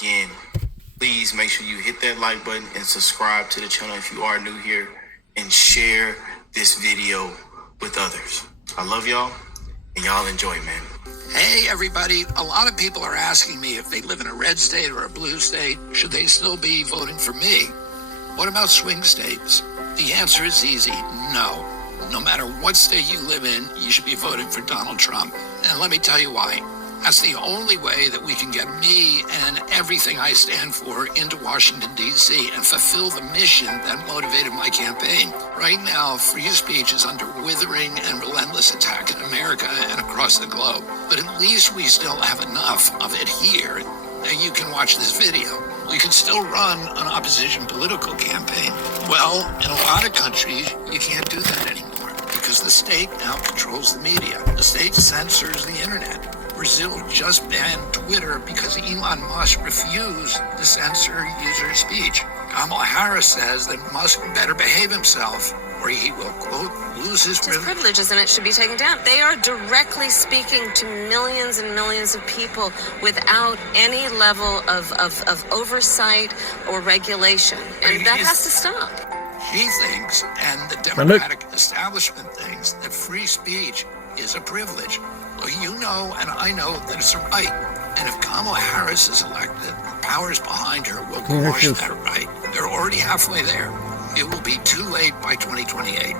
again, please make sure you hit that like button and subscribe to the channel if you are new here, and share this video with others. I love y'all, and y'all enjoy, man. Hey everybody, a lot of people are asking me if they live in a red state or a blue state, should they still be voting for me? What about swing states? The answer is easy, no. No matter what state you live in, you should be voting for Donald Trump. And let me tell you why. That's the only way that we can get me and everything I stand for into Washington, D.C. and fulfill the mission that motivated my campaign. Right now, free speech is under withering and relentless attack in America and across the globe. But at least we still have enough of it here that you can watch this video. We can still run an opposition political campaign. Well, in a lot of countries, you can't do that anymore because the state now controls the media. The state censors the internet. Brazil just banned Twitter because Elon Musk refused to censor user speech. Kamala Harris says that Musk better behave himself or he will, quote, lose his privileges and it should be taken down. They are directly speaking to millions and millions of people without any level of oversight or regulation. And that has to stop. She thinks, and the Democratic establishment thinks, that free speech is a privilege. Well, you know and I know that it's a right. And if Kamala Harris is elected, the powers behind her will quash that right. They're already halfway there. It will be too late by 2028.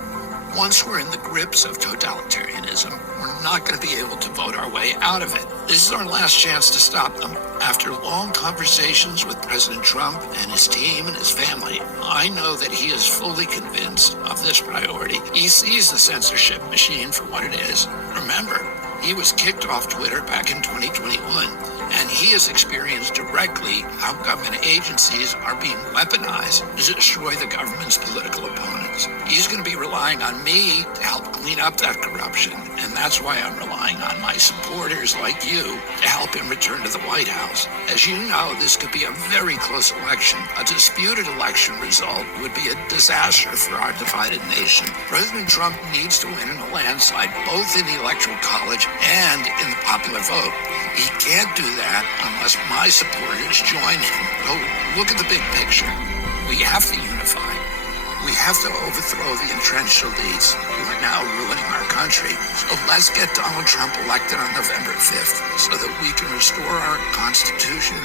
Once we're in the grips of totalitarianism, we're not going to be able to vote our way out of it. This is our last chance to stop them. After long conversations with President Trump and his team and his family, I know that he is fully convinced of this priority. He sees the censorship machine for what it is. Remember, he was kicked off Twitter back in 2021, and he has experienced directly how government agencies are being weaponized to destroy the government's political opponents. He's going to be relying on me to help clean up that corruption, and that's why I'm relying on my supporters like you to help him return to the White House. As you know, this could be a very close election. A disputed election result would be a disaster for our divided nation. President Trump needs to win in a landslide, both in the Electoral College and in the popular vote. He can't do that unless my supporters join him. So look at the big picture. We have to unify. We have to overthrow the entrenched elites who are now ruining our country. So let's get Donald Trump elected on November 5th so that we can restore our Constitution,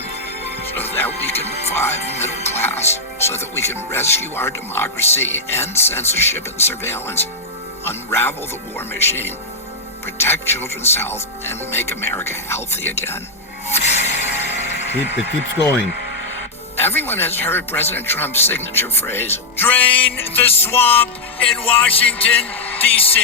so that we can revive the middle class, so that we can rescue our democracy, end censorship and surveillance, unravel the war machine, protect children's health, and make America healthy again. It keeps going. Everyone has heard President Trump's signature phrase, drain the swamp in Washington, D.C.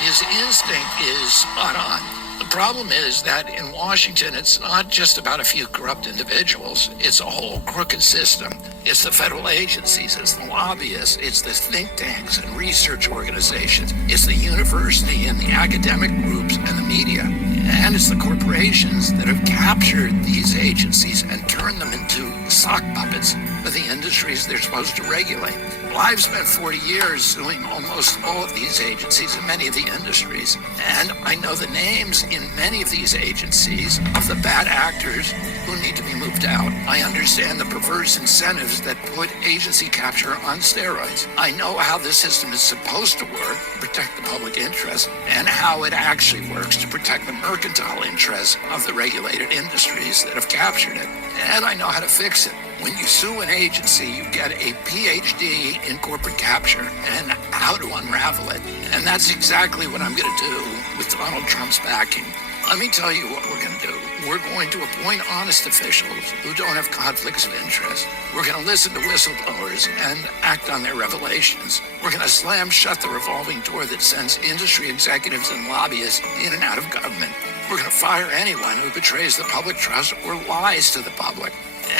His instinct is spot on. The problem is that in Washington, it's not just about a few corrupt individuals. It's a whole crooked system. It's the federal agencies, it's the lobbyists, it's the think tanks and research organizations, it's the university and the academic groups and the media, and it's the corporations that have captured these agencies and turned them into sock puppets of the industries they're supposed to regulate. Well, I've spent 40 years suing almost all of these agencies and many of the industries, and I know the names in many of these agencies of the bad actors who need to be moved out. I understand the perverse incentives that put agency capture on steroids. I know how this system is supposed to work to protect the public interest and how it actually works to protect the mercantile interests of the regulated industries that have captured it. And I know how to fix it. When you sue an agency, you get a PhD in corporate capture and how to unravel it. And that's exactly what I'm going to do with Donald Trump's backing. Let me tell you what we're going to do. We're going to appoint honest officials who don't have conflicts of interest. We're going to listen to whistleblowers and act on their revelations. We're going to slam shut the revolving door that sends industry executives and lobbyists in and out of government. We're going to fire anyone who betrays the public trust or lies to the public.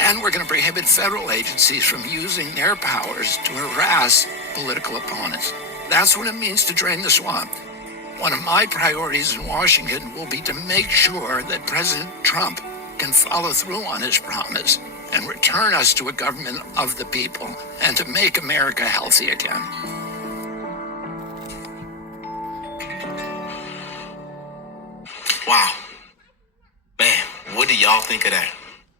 And we're going to prohibit federal agencies from using their powers to harass political opponents. That's what it means to drain the swamp. One of my priorities in Washington will be to make sure that President Trump can follow through on his promise and return us to a government of the people and to make America healthy again. Wow. Man, what do y'all think of that?